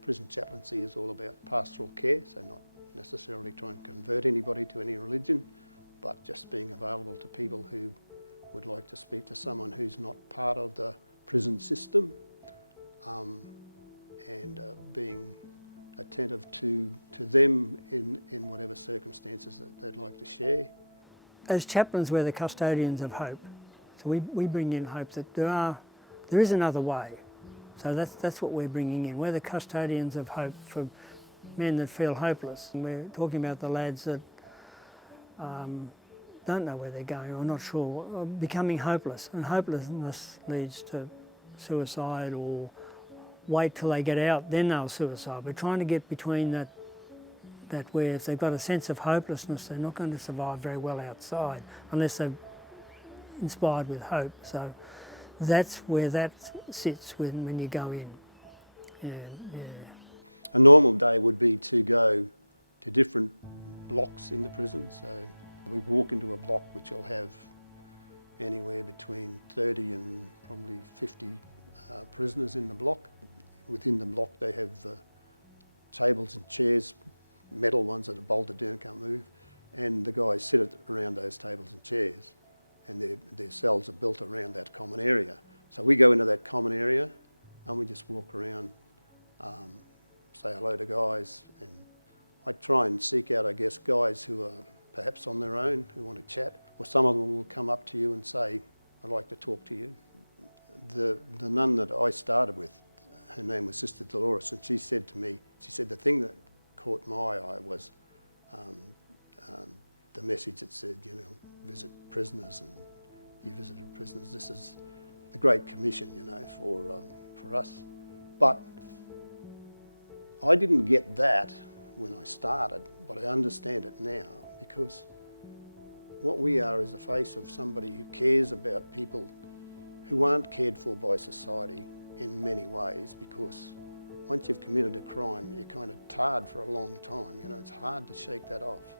Prison chaplaincy is all about pastoral care, so not necessarily trying to convert anybody to any religion, but just being available to people who would like to speak to someone who's not part of the prison system, and being attentive to them in whatever circumstances that they'd like to share. As chaplains, we're the custodians of hope. So we bring in hope that there is another way. So that's what we're bringing in. We're the custodians of hope for men that feel hopeless. And we're talking about the lads that don't know where they're going or not sure, or becoming hopeless. And hopelessness leads to suicide, or wait till they get out, then they'll suicide. We're trying to get between that where if they've got a sense of hopelessness, they're not going to survive very well outside unless they're inspired with hope. So that's where that sits when you go in. Yeah. A normal day would be to go to different blocks in the prison. So we walk into a block which will have anywhere between 30 and probably 50 prisoners in the block. Within the block they have tables and chairs, metal ones that are bolted down, can't move, and the guys sit around those tables and chairs, and their cells are built around that common area. So we go into that common area and we just walk around, say hello to guys, and I try and seek out, I guess, guys who are perhaps on their own, who want to chat, or some of them will come up to you and say, I'd like to talk to you. The nun that I started with, her name was Sister Dolores, and she said to me, the thing that caught my eye was the message that said, visit prisoners, and you visited prisoners. This is the Great Commission, for us. But I didn't get that when I started, but I understand it now, because what we are is the face of somebody who cares about people who aren't cared for by society in many ways, because once you've committed a crime, you're kind of tarred for a long time. It's hard to shake that off.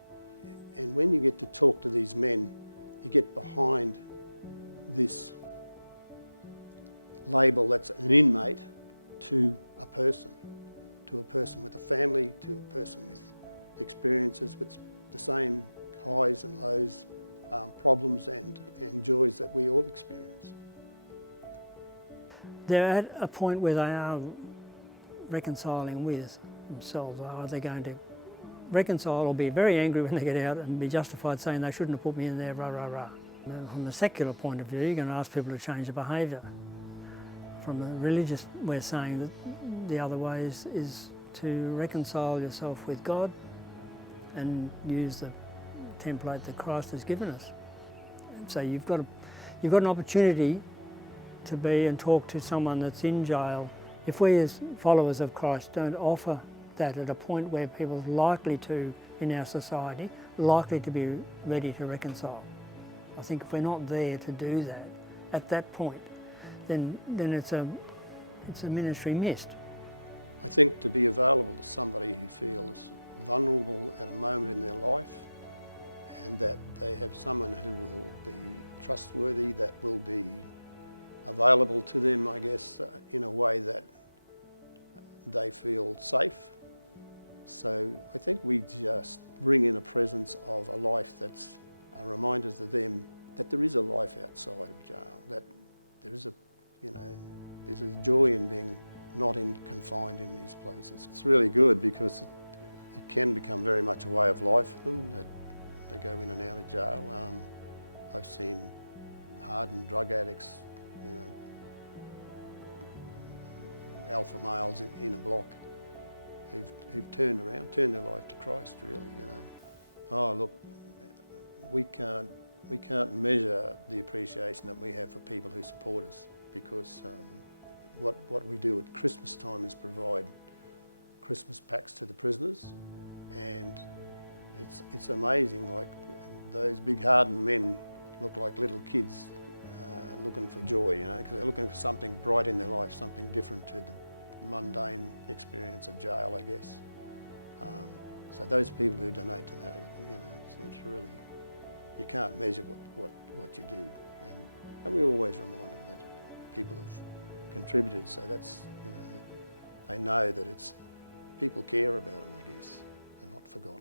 And when you get to talk to these men, you get behind this label that's an inmate to a person with a family, to a person with experiences with the same highs and lows, problems and joys that we all experience. They're at a point where they are reconciling with themselves. Are they going to reconcile or be very angry when they get out and be justified saying they shouldn't have put me in there, rah, rah, rah. From the secular point of view, you're going to ask people to change their behaviour. From the religious, we're saying that the other way is to reconcile yourself with God and use the template that Christ has given us. So you've got an opportunity to be and talk to someone that's in jail. If we as followers of Christ don't offer that at a point where people are likely to, in our society, likely to be ready to reconcile. I think if we're not there to do that at that point, then it's a ministry missed. I think to be available to somebody who feels vulnerable at a moment in their life, and that they have someone who will be trustworthy, that will be available to them, I guess, in a way that they feel safe. So I think we just bring in a presence of a life that's a reminder to them that there is a life outside of jail, that there is there's a joy in being not confined in these places. It's really good because it can become very much a way of life for them, that they go in and out of jail. I've seen hardened drug addicts, alpha males in a block who've turned around, turned their life to Christ, really. Oh, look, we can't measure the appreciation that we have for people who support us, because what we do at Christmas time is provide Christmas packs to the prisoners, and it's amazing. Like, those big hardened men look like little kids looking for joy, because they're looking for something bright in their life, something different to the mundane experience of jail, I guess. So those people who donate to that, it's really, you can't measure what you do, and we always remind them that people have contributed. So that's they know that people care about them, I guess. They're not forgotten.